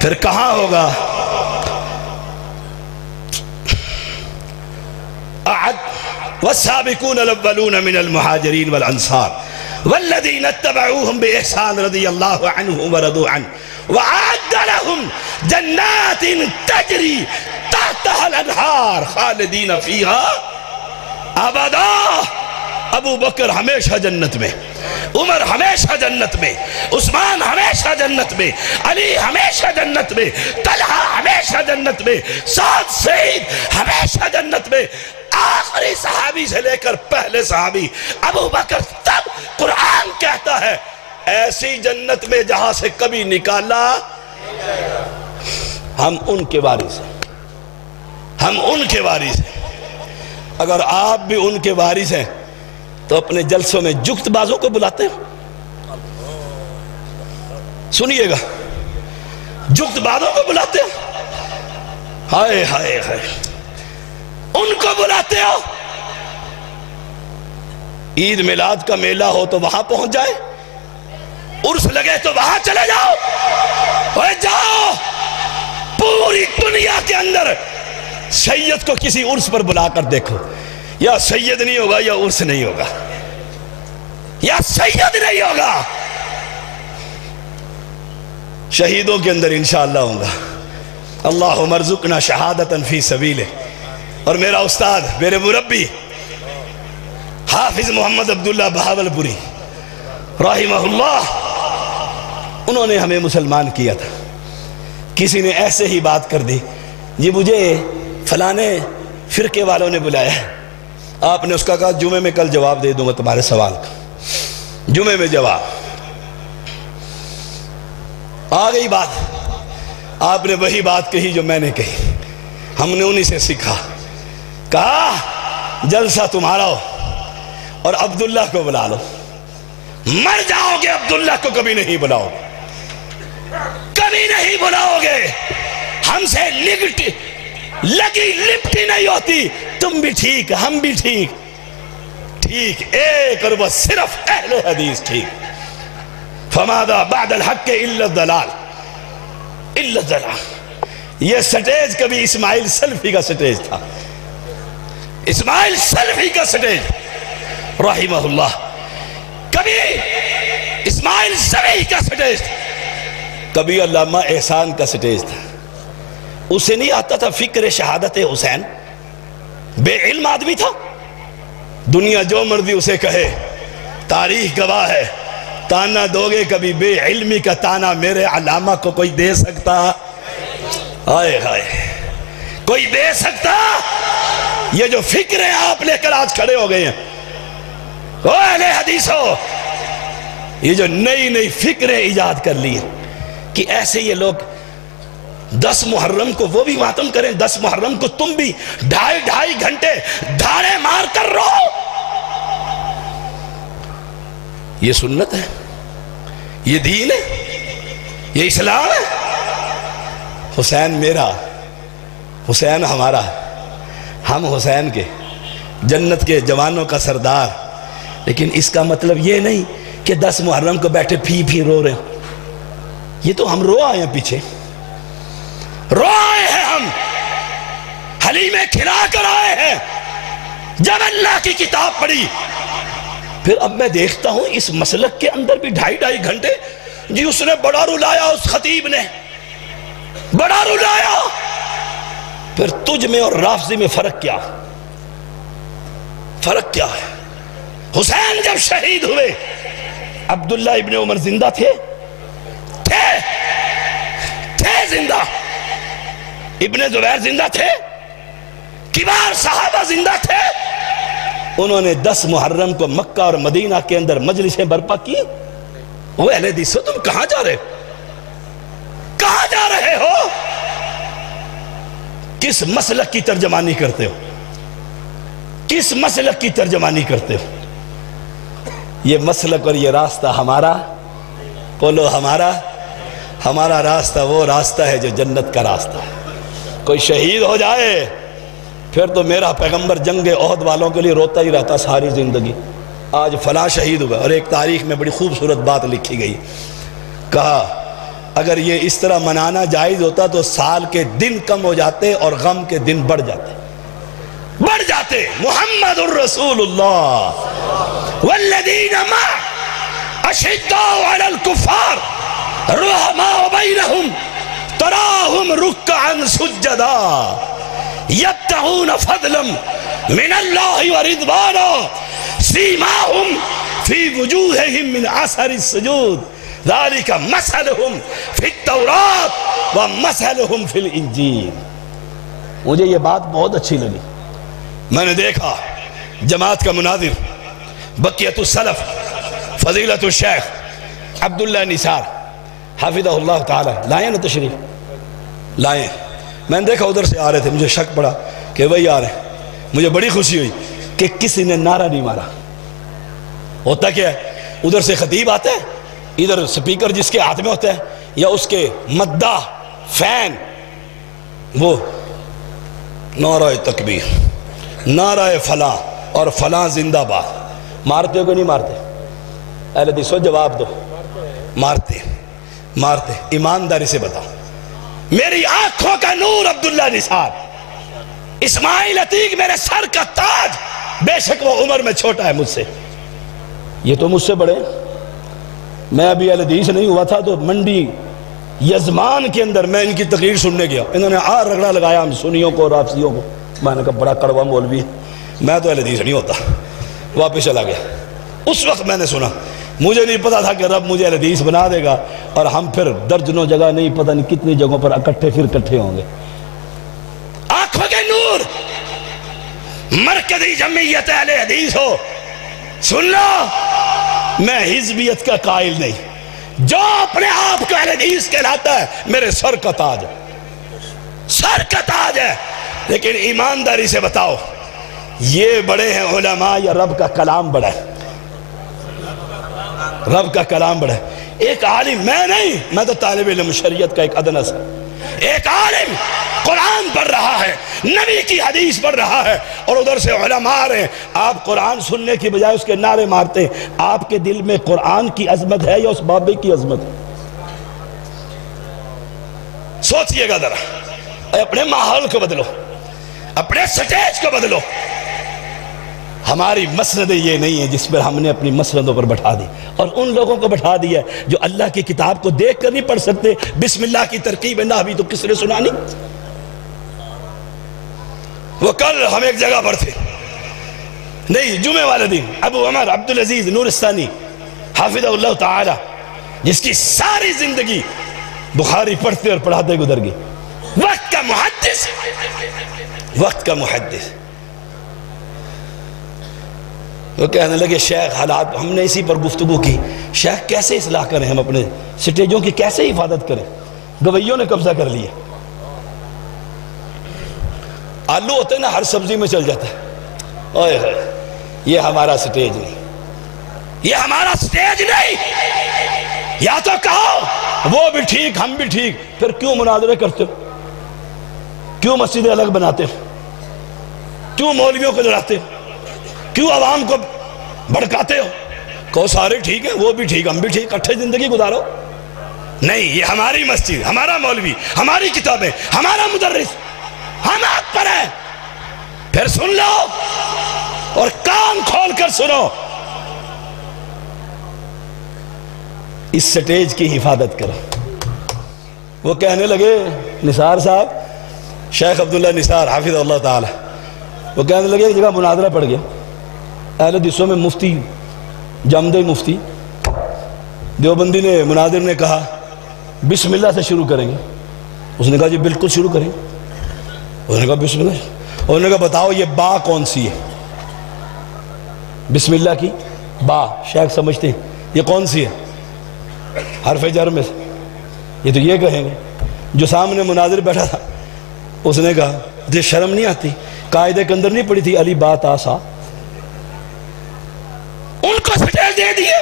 پھر کہاں ہوگا؟ والسابقون الاولون من المہاجرین والانصار والذین اتبعوہم بإحسان رضی اللہ عنہم ورضوا عنہ وأعد لهم جنات تجری تحتها الانہار خالدین فیہا ابدا۔ ابو بکر ہمیشہ جنت میں، عمر ہمیشہ جنت میں، عثمان ہمیشہ جنت میں، علی ہمیشہ جنت میں، طلحہ ہمیشہ جنت میں، سعد سعید ہمیشہ جنت میں، آخری صحابی سے لے کر پہلے صحابی ابو بکر تب قرآن کہتا ہے ایسی جنت میں جہاں سے کبھی نکالا۔ ہم ان کے وارث ہیں، ہم ان کے وارث ہیں۔ اگر آپ بھی ان کے وارث ہیں تو اپنے جلسوں میں جگت بازوں کو بلاتے ہیں؟ سنیے گا، جگت بازوں کو بلاتے ہیں؟ ہائے ہائے ہائے، ان کو بلاتے ہو؟ عید میلاد کا میلہ ہو تو وہاں پہنچ جائے، عرس لگے تو وہاں چلے جاؤ۔ اوہ جاؤ، پوری دنیا کے اندر سید کو کسی عرس پر بلا کر دیکھو، یا سید نہیں ہوگا یا عرس نہیں ہوگا، یا سید نہیں ہوگا۔ شہیدوں کے اندر انشاءاللہ ہوں گا۔ اللہم ارزقنا شہادتا فی سبیلہ۔ اور میرا استاد، میرے مربی حافظ محمد عبداللہ بہاولپوری رحمہ اللہ، انہوں نے ہمیں مسلمان کیا تھا۔ کسی نے ایسے ہی بات کر دی، یہ مجھے فلانے فرقے والوں نے بلایا ہے۔ آپ نے اس کا کہا جمعے میں کل جواب دے دوں گا تمہارے سوال کا۔ جمعے میں جواب آ گئی بات، آپ نے وہی بات کہی جو میں نے کہی، ہم نے انہی سے سیکھا۔ کہا جلسہ تمہارا ہو اور عبداللہ کو بلا لو، مر جاؤ گے عبداللہ کو کبھی نہیں بلاؤ گے، کبھی نہیں بلاؤ گے۔ ہم سے لگی لپٹی نہیں ہوتی، تم بھی ٹھیک ہم بھی ٹھیک، ٹھیک ایک اور وہ صرف اہل حدیث ٹھیک۔ فماذا بعد الحق الا الضلال، الا الضلال۔ یہ سٹیج کبھی اسماعیل سلفی کا سٹیج تھا، اسماعیل سلفی کا سٹیج رحمہ اللہ، کبھی اسماعیل سلفی کا سٹیج تھا، کبھی علامہ احسان کا سٹیج تھا۔ اسے نہیں آتا تھا فکر شہادت حسین، بے علم آدمی تھا، دنیا جو مرضی اسے کہے، تاریخ گواہ ہے، تانا دو گے کبھی بے علمی کا تانا میرے علامہ کو کوئی دے سکتا؟ آئے ہائے، کوئی دے سکتا؟ یہ جو فکریں آپ لے کر آج کھڑے ہو گئے ہیں، او اہل حدیثو، یہ جو نئی نئی فکریں ایجاد کر لی کہ ایسے یہ لوگ 10 محرم کو وہ بھی ماتم کریں، 10 محرم کو تم بھی ڈھائی گھنٹے دھاڑے مار کر رہو، یہ سنت ہے، یہ دین ہے، یہ اسلام ہے۔ حسین میرا، حسین ہمارا، ہم حسین کے، جنت کے جوانوں کا سردار، لیکن اس کا مطلب یہ نہیں کہ 10 محرم کو بیٹھے پھی رو رہے ہیں۔ یہ تو ہم رو آئے ہیں، پیچھے رو آئے ہیں، ہم حلیمیں کھلا کر آئے ہیں جب اللہ کی کتاب پڑھی۔ پھر اب میں دیکھتا ہوں اس مسلک کے اندر بھی ڈھائی گھنٹے، جی اس نے بڑا رلایا، اس خطیب نے بڑا رلایا۔ پھر تجھ میں اور رافضی میں فرق کیا؟ فرق کیا ہے؟ حسین جب شہید ہوئے، عبداللہ ابن عمر زندہ تھے زندہ، ابن زبیر زندہ تھے، کبار صحابہ زندہ تھے، انہوں نے 10 محرم کو مکہ اور مدینہ کے اندر مجلسیں برپا کی۔ وہ اہل حدیثو، تم کہاں جا رہے ہو؟ کہاں جا رہے ہو؟ کس مسلک کی ترجمانی کرتے ہو؟ کس مسلک کی ترجمانی کرتے ہو؟ یہ مسلک اور یہ راستہ ہمارا، بولو ہمارا راستہ وہ راستہ ہے جو جنت کا راستہ ہے۔ کوئی شہید ہو جائے پھر تو میرا پیغمبر جنگ احد والوں کے لیے روتا ہی رہتا ساری زندگی، آج فلاں شہید ہوا۔ اور ایک تاریخ میں بڑی خوبصورت بات لکھی گئی، کہا اگر یہ اس طرح منانا جائز ہوتا تو سال کے دن کم ہو جاتے اور غم کے دن بڑھ جاتے۔ محمد الرسول اللہ والذین معہ اشداء علی الکفار رحماء بینہم تراہم رکعا سجدا یبتغون فضلا من اللہ ورضوانا سیماہم فی وجوہہم من اثر السجود ذالک مثلہم فی التوراۃ ومثلہم فی الانجیل۔ مجھے یہ بات بہت اچھی لگی۔ میں نے دیکھا جماعت کا مناظر بقیت السلف فضیلت الشیخ عبداللہ نثار حافظہ اللہ تعالی لائیں نا تشریف لائیں، میں نے دیکھا ادھر سے آ رہے تھے، مجھے شک پڑا کہ وہی آ رہے ہیں۔ مجھے بڑی خوشی ہوئی کہ کسی نے نعرہ نہیں مارا۔ ہوتا کیا ہے، ادھر سے خطیب آتا ہے، ادھر سپیکر جس کے ہاتھ میں ہوتا ہے یا اس کے مداح فین، وہ نعرہ تکبیر، نعرہ فلاں اور فلاں زندہ باد، مارتے ہو کہ نہیں مارتے؟ اہل حدیثو جواب دو، مارتے ایمانداری سے بتاؤ۔ میری آنکھوں کا نور عبداللہ نثار، اسماعیل عتیق میرے سر کا تاج، بے شک وہ عمر میں چھوٹا ہے مجھ سے، یہ تو مجھ سے بڑے۔ میں ابھی اہل حدیث نہیں ہوا تھا تو منڈی یزمان کے اندر میں ان کی تقریر سننے گیا، انہوں نے رگڑا لگایا ہم سنیوں کو اور رافضیوں کو۔ میں نے کہا بڑا کڑوا مولوی ہے، میں تو اہل حدیث نہیں ہوتا، واپس چلا گیا۔ اس وقت میں نے سنا، مجھے نہیں پتا تھا کہ رب مجھے اہل حدیث بنا دے گا اور ہم پھر درجنوں جگہ نہیں پتہ نہیں کتنی جگہوں پر اکٹھے ہوں گے۔ آنکھوں کے نور مرکزی جمعیت اہل حدیث ہو، سن لو، میں حزبیت کا قائل نہیں، جو اپنے آپ کو اہل حدیث کہلاتا ہے میرے سر کا تاج ہے، سر کا تاج ہے۔ لیکن ایمانداری سے بتاؤ، یہ بڑے ہیں علماء یا رب کا کلام بڑا ہے؟ رب کا کلام بڑا ہے۔ ایک عالم، میں نہیں، میں تو طالب علم شریعت کا ایک ادنا سا، ایک عالم قرآن پڑھ رہا ہے، نبی کی حدیث پڑھ رہا ہے، اور ادھر سے علماء آ رہے ہیں، آپ قرآن سننے کی بجائے اس کے نعرے مارتے ہیں۔ آپ کے دل میں قرآن کی عظمت ہے یا اس بابے کی عظمت ہے؟ سوچئے گا ذرا، اپنے ماحول کو بدلو، اپنے سٹیج کو بدلو۔ ہماری مسندیں یہ نہیں ہیں جس پر ہم نے اپنی مسندوں پر بٹھا دی، اور ان لوگوں کو بٹھا دیا جو اللہ کی کتاب کو دیکھ کر نہیں پڑھ سکتے۔ بسم اللہ کی ترکیب نحوی تو کس نے سنانی؟ وہ کل ہم ایک جگہ پر تھے، نہیں جمعے والے دن، ابو عمر عبدالعزیز نورستانی حافظہ اللہ تعالی، جس کی ساری زندگی بخاری پڑھتے اور پڑھاتے گزر گئی، وقت کا محدث، وقت کا محدث۔ وہ کہنے لگے شیخ حالات، ہم نے اسی پر گفتگو کی، شیخ کیسے اصلاح کریں، ہم اپنے سٹیجوں کی کیسے حفاظت کریں؟ گویوں نے قبضہ کر لیا۔ آلو ہوتے ہیں نا، ہر سبزی میں چل جاتا ہے۔ اوئے ہوئے، یہ ہمارا سٹیج نہیں، یہ ہمارا سٹیج نہیں۔ یا تو کہو وہ بھی ٹھیک ہم بھی ٹھیک، پھر کیوں مناظرے کرتے ہو؟ کیوں مسجدیں الگ بناتے ہو؟ کیوں مولویوں کو لڑاتے ہو؟ کیوں عوام کو بھڑکاتے ہو؟ کہو سارے ٹھیک ہیں، وہ بھی ٹھیک ہم بھی ٹھیک، اٹھے زندگی گزارو۔ نہیں، یہ ہماری مسجد، ہمارا مولوی، ہماری کتابیں، ہمارا مدرس، ہم آپ پر ہیں۔ پھر سن لو اور کان کھول کر سنو، اس سٹیج کی حفاظت کرو۔ وہ کہنے لگے نثار صاحب، شیخ عبداللہ نثار حافظ اللہ تعالی، وہ کہنے لگے ایک جگہ مناظرہ پڑ گیا، اہل حدیثوں میں مفتی جامدہ مفتی دیوبندی نے، مناظر نے کہا بسم اللہ سے شروع کریں گے۔ اس نے کہا جی بالکل شروع کریں۔ اس نے کہا بسم اللہ۔ انہوں نے کہا بتاؤ یہ با کون سی ہے؟ بسم اللہ کی با، شیخ سمجھتے ہیں یہ کون سی ہے؟ حرف جر میں سے، یہ تو یہ کہیں گے۔ جو سامنے مناظر بیٹھا تھا اس نے کہا مجھے شرم نہیں آتی، قاعدے کے اندر نہیں پڑی تھی علی با تا سا؟ ان کو سٹیج دے دیے۔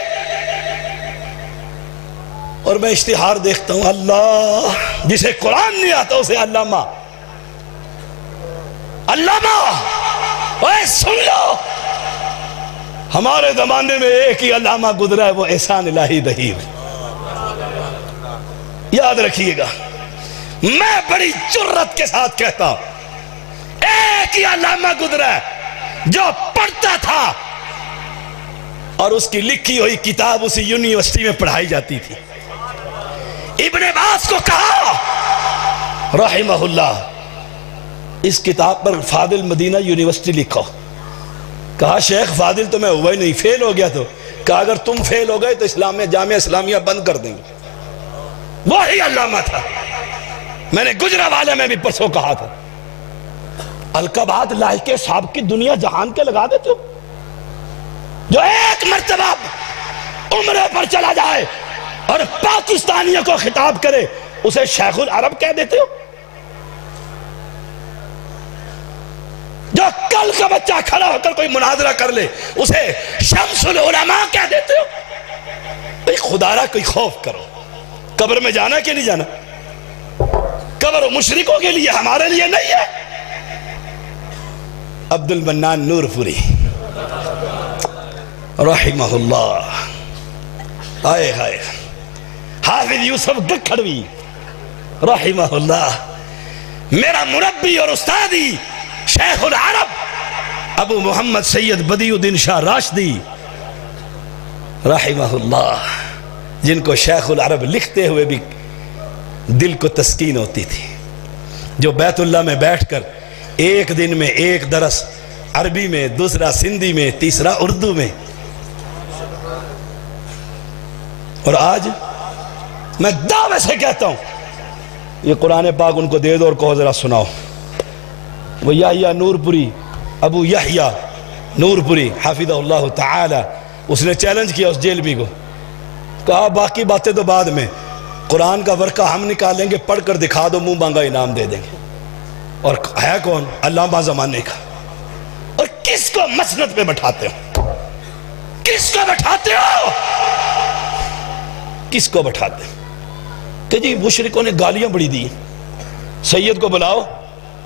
اور میں اشتہار دیکھتا ہوں، اللہ جسے قرآن نہیں آتا اسے علامہ، علامہ۔ اوے سن لو، ہمارے زمانے میں ایک ہی علامہ گزرا ہے، وہ احسان الہی دہیر۔ یاد رکھیے گا، میں بڑی جرات کے ساتھ کہتا ہوں، ایک ہی علامہ گزرا ہے جو پڑھتا تھا اور اس کی لکھی ہوئی کتاب اسی یونیورسٹی میں پڑھائی جاتی تھی۔ ابن باز کو کہا رحمہ اللہ اس کتاب پر فاضل مدینہ یونیورسٹی لکھو۔ کہا شیخ فاضل تو میں ہوا ہی نہیں، فیل ہو گیا۔ تو کہا اگر تم فیل ہو گئے تو اسلامیہ جامعہ اسلامیہ بند کر دیں گے۔ وہی علامہ تھا، میں نے گجرانوالے میں بھی پرسوں کہا تھا، القابات لائق صاحب کی دنیا جہان کے لگا دیتے ہو۔ جو ایک مرتبہ عمرے پر چلا جائے اور پاکستانیوں کو خطاب کرے اسے شیخ العرب کہہ دیتے ہو۔ جو کل کا بچہ کھڑا ہو کر کوئی مناظرہ کر لے اسے شمس العلماء کہہ دیتے ہو۔ خدا را کوئی خوف کرو۔ قبر میں جانا کہ نہیں جانا؟ قبر مشرکوں کے لیے، ہمارے لیے نہیں ہے۔ عبد المنان نور پوری رحمہ اللہ، آئے ہائے، حافظ یوسف گکھڑوی رحمہ اللہ، میرا مربی اور استادی شیخ العرب ابو محمد سید بدیع الدین شاہ راشدی رحمہ اللہ، جن کو شیخ العرب لکھتے ہوئے بھی دل کو تسکین ہوتی تھی، جو بیت اللہ میں بیٹھ کر ایک دن میں ایک درس عربی میں، دوسرا سندھی میں، تیسرا اردو میں۔ اور آج میں دعوے سے کہتا ہوں یہ قرآن پاک ان کو دے دو اور کہو ذرا سناؤ۔ وہ یحییٰ نور پوری، ابو یحییٰ نور پوری حافظہ اللہ تعالی، اس نے چیلنج کیا اس جیلوی کو، کہا باقی باتیں تو بعد میں، قرآن کا ورقہ ہم نکالیں گے، پڑھ کر دکھا دو، منہ مانگا انعام دے دیں گے۔ اور ہے کون؟ علامہ زمانے کا۔ اور کس کو مسند پہ بٹھاتے ہو؟ کس کو بٹھاتے ہو؟ کس کو بٹھاتے ہو؟ کہ جی مشرکوں نے گالیاں بڑی دی، سید کو بلاؤ،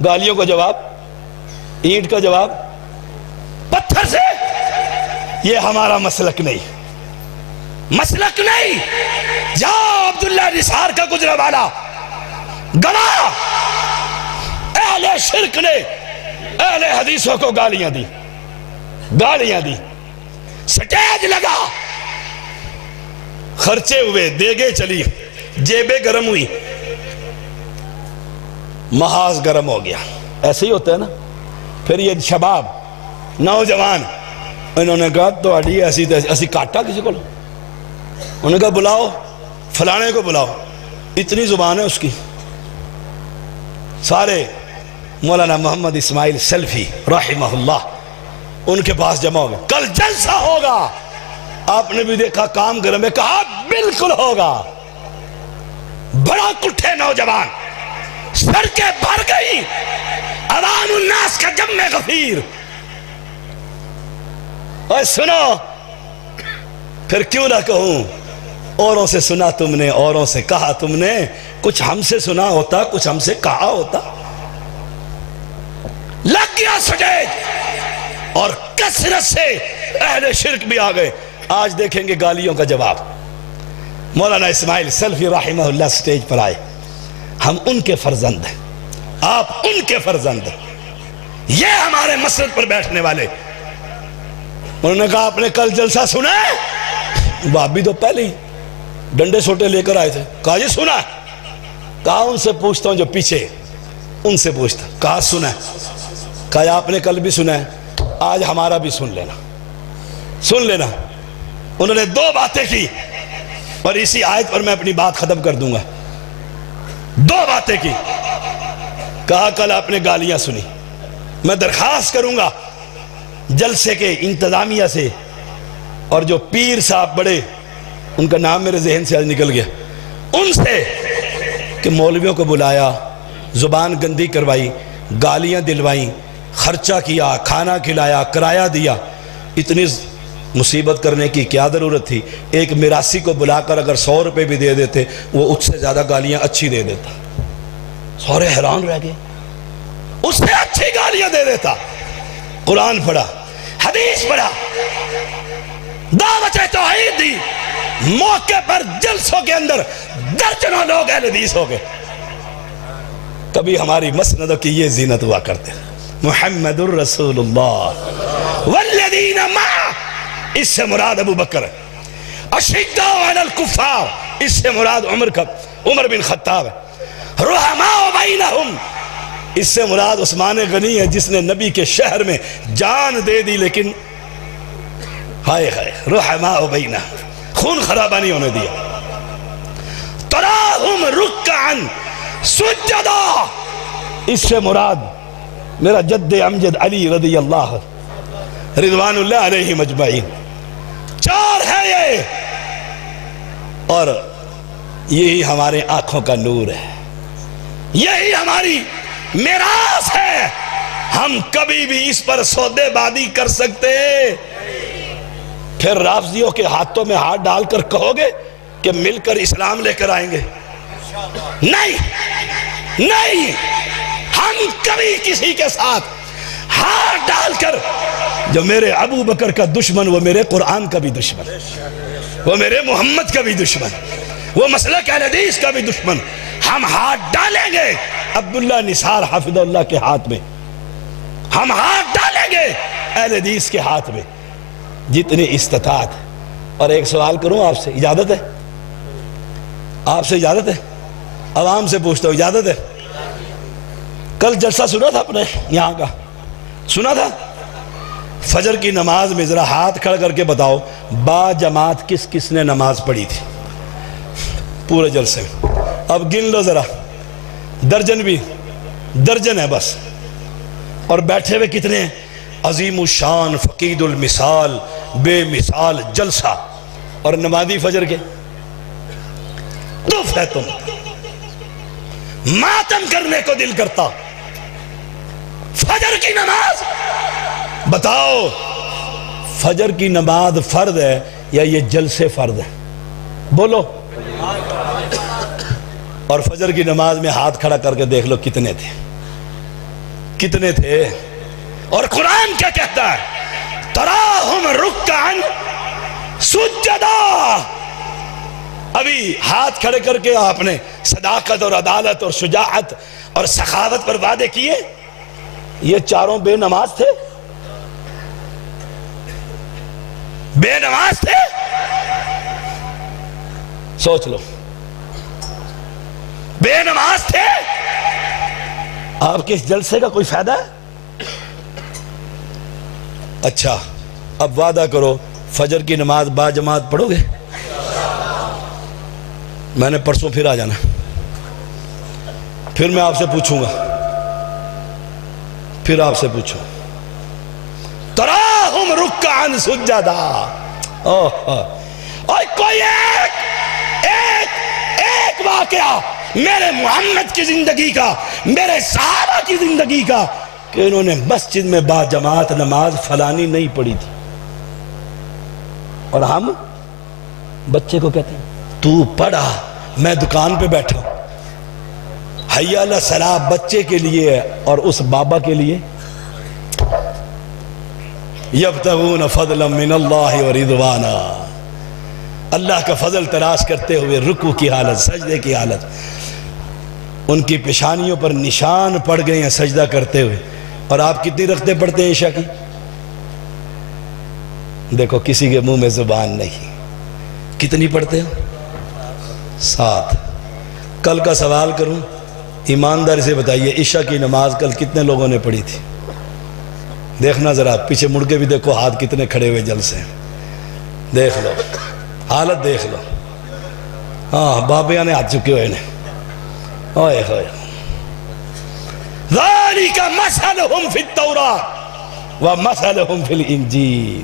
گالیوں کا جواب، اینٹ کا جواب، پتھر سے۔ یہ ہمارا مسلک نہیں، مسلک نہیں۔ جاؤ عبداللہ نثار کا گجرانوالہ گواہ، اہل شرک نے اہل حدیثوں کو گالیاں دی، گالیاں دی، سٹیج لگا، خرچے ہوئے، دیگے چلی، جیبیں گرم ہوئی، محاذ گرم ہو گیا۔ ایسے ہی ہوتا ہے نا۔ پھر یہ شباب نوجوان انہوں نے کہا تو اڈی ایسی کاٹا کسی کو، انہوں نے کہا بلاؤ فلانے کو بلاؤ، اتنی زبان ہے اس کی۔ سارے مولانا محمد اسماعیل سلفی رحمہ اللہ ان کے پاس جمع ہو گئے، کل جلسہ ہوگا، آپ نے بھی دیکھا کام گرم ہے، کہا بالکل ہوگا۔ بڑا کٹھے نوجوان، سڑکیں بھر گئی، عوام الناس کا جمع غفیر۔ اور سنو، پھر کیوں نہ کہوں، اوروں سے سنا تم نے، اوروں سے کہا تم نے، کچھ ہم سے سنا ہوتا، کچھ ہم سے کہا ہوتا۔ لگ گیا سٹیج، اور کثرت سے اہل شرک بھی آ گئے۔ آج دیکھیں گے گالیوں کا جواب۔ مولانا اسماعیل سلفی رحمہ اللہ سٹیج پر آئے، ہم ان کے فرزند ہیں، آپ ان کے فرزند ہیں، یہ ہمارے مسجد پر بیٹھنے والے۔ انہوں نے کہا آپ نے کل جلسہ سنا ہے؟ وہ بھی تو پہلے ہی ڈنڈے سوٹے لے کر آئے تھے۔ کہا جی سنا ہے۔ کہا ان سے پوچھتا ہوں جو پیچھے، ان سے پوچھتا۔ کہا سنا ہے۔ کہا آپ نے کل بھی سنا ہے، آج ہمارا بھی سن لینا، سن لینا۔ انہوں نے دو باتیں کی، اور اسی آیت پر میں اپنی بات ختم کر دوں گا۔ دو باتیں کی۔ کہا کل آپ نے گالیاں سنی، میں درخواست کروں گا جلسے کے انتظامیہ سے، اور جو پیر صاحب بڑے، ان کا نام میرے ذہن سے آج نکل گیا، ان سے کہ مولویوں کو بلایا، زبان گندی کروائی، گالیاں دلوائیں، خرچہ کیا، کھانا کھلایا، کرایہ دیا، اتنی مصیبت کرنے کی کیا ضرورت تھی؟ ایک میراثی کو بلا کر اگر 100 روپے بھی دے دیتے، وہ اس سے زیادہ گالیاں اچھی دے دیتا۔ سارے حیران رہ گئے، اس سے اچھی گالیاں دے دیتا۔ قرآن پڑھا، حدیث پڑھا، دعوت توحید دی، موقع پر جلسوں کے اندر درجنوں لوگ اہل حدیث ہو گئے۔ کبھی ہماری مسندوں کی یہ زینت ہوا کرتے، محمد الرسول اللہ والذین معہ، اس سے مراد ابو بکر، اشداء علی الکفار، اس سے مراد عمر بن خطاب، رحماء بینہم، اس سے مراد عثمان غنی ہے جس نے نبی کے شہر میں جان دے دی، لیکن ہائے ہائے رحماء بینہم، خون خرابہ نہیں ہونے دیا۔ تراہم رکعا سجدا، اس سے مراد میرا جد امجد علی رضی اللہ رضوان اللہ علیہ مجمعین۔ چار ہے یہ، اور یہی ہمارے آنکھوں کا نور ہے، یہی ہماری میراث ہے۔ ہم کبھی بھی اس پر سودے بازی کر سکتے، پھر رافضیوں کے ہاتھوں میں ہاتھ ڈال کر کہو گے کہ مل کر اسلام لے کر آئیں گے؟ نہیں نہیں، ہم کبھی کسی کے ساتھ ہاتھ ڈال کر، جو میرے ابو بکر کا دشمن وہ میرے قرآن کا بھی دشمن، وہ میرے محمد کا بھی دشمن، وہ مسلک اہل حدیث کا بھی دشمن، ہم ہاتھ ڈالیں گے عبداللہ نثار حافظ اللہ کے ہاتھ میں، ہم ہاتھ ڈالیں گے اہل حدیث کے ہاتھ میں جتنی استطاعت۔ اور ایک سوال کروں آپ سے، اجازت ہے؟ آپ سے اجازت ہے؟ عوام سے پوچھتا ہوں، اجازت ہے؟ کل جلسہ سنا تھا اپنے یہاں کا، سنا تھا؟ فجر کی نماز میں ذرا ہاتھ کھڑا کر کے بتاؤ با جماعت کس کس نے نماز پڑھی تھی پورے جلسے میں؟ اب گن لو ذرا، درجن ہے بس۔ اور بیٹھے ہوئے کتنے ہیں؟ عظیم الشان، فقید المثال، بے مثال جلسہ، اور نمازی فجر کے تف ہے تم، ماتم کرنے کو دل کرتا۔ فجر کی نماز بتاؤ، فجر کی نماز فرض ہے یا یہ جلسے فرض ہے؟ بولو۔ اور فجر کی نماز میں ہاتھ کھڑا کر کے دیکھ لو کتنے تھے، کتنے تھے؟ اور قرآن کیا کہتا ہے؟ تراہم رکعا سجدا، ابھی ہاتھ کھڑے کر کے آپ نے صداقت اور عدالت اور شجاعت اور سخاوت پر وعدے کیے. یہ چاروں بے نماز تھے, بے نماز تھے. سوچ لو, بے نماز تھے. آپ کے اس جلسے کا کوئی فائدہ ہے؟ اچھا اب وعدہ کرو فجر کی نماز با جماعت پڑھو گے؟ میں نے پرسوں پھر آ جانا, پھر میں آپ سے پوچھوں گا, پھر آپ سے پوچھوں. تراہم رکعن سجدا. اور کوئی ایک واقعہ میرے محمد کی زندگی کا, میرے صحابہ کی زندگی کا کہ انہوں نے مسجد میں با جماعت نماز فلانی نہیں پڑھی تھی. اور ہم بچے کو کہتے ہیں تو پڑھا, میں دکان پہ بیٹھا ہوں. حی علی الصلاۃ بچے کے لیے اور اس بابا کے لیے. یبتغون فضلا من اللہ ورضوانا, اللہ کا فضل تلاش کرتے ہوئے رکوع کی حالت, سجدے کی حالت, ان کی پیشانیوں پر نشان پڑ گئے ہیں سجدہ کرتے ہوئے. اور آپ کتنی رکعتیں پڑھتے ہیں عشاء کی؟ دیکھو کسی کے منہ میں زبان نہیں. کتنی پڑھتے ہو؟ 7. کل کا سوال کروں, ایمانداری سے بتائیے عشاء کی نماز کل کتنے لوگوں نے پڑھی تھی؟ دیکھنا ذرا پیچھے مڑ کے بھی دیکھو ہاتھ کتنے کھڑے ہوئے جلسے ہیں. دیکھ لو حالت, دیکھ لو. ہاں بابیاں نے ہاتھ چکے ہوئے نے. اوئے ہوئے. ذالک مثلہم فی التوراۃ ومثلہم فی الانجیل.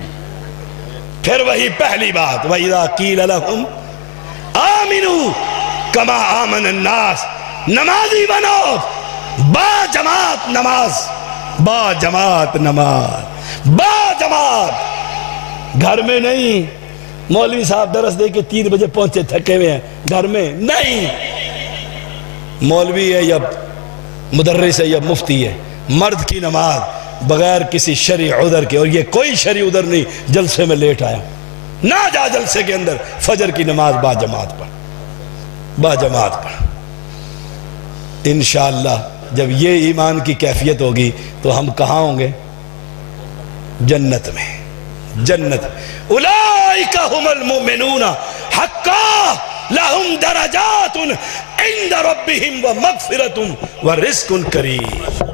پھر وہی پہلی بات, وَإِذَا قِيلَ لَهُمْ آمِنُوا كَمَا آمَنَ النَّاسِ. نمازی بنو, با جماعت نماز, با جماعت نماز, با جماعت. گھر میں نہیں مولوی صاحب درس دے کے 3 بجے پہنچے تھکے ہوئے ہیں, گھر میں نہیں. مولوی ہے یا مدرس ہے یا مفتی ہے, مرد کی نماز بغیر کسی شرعی عذر کے, اور یہ کوئی شرعی عذر نہیں جلسے میں لیٹ آیا, نہ جا جلسے کے اندر, فجر کی نماز با جماعت پڑھ, با جماعت پڑھ. انشاءاللہ جب یہ ایمان کی کیفیت ہوگی تو ہم کہاں ہوں گے؟ جنت میں. جنت. اولئک هم المؤمنون حقا لهم درجات عند ربهم ومغفرة ورزق کریم.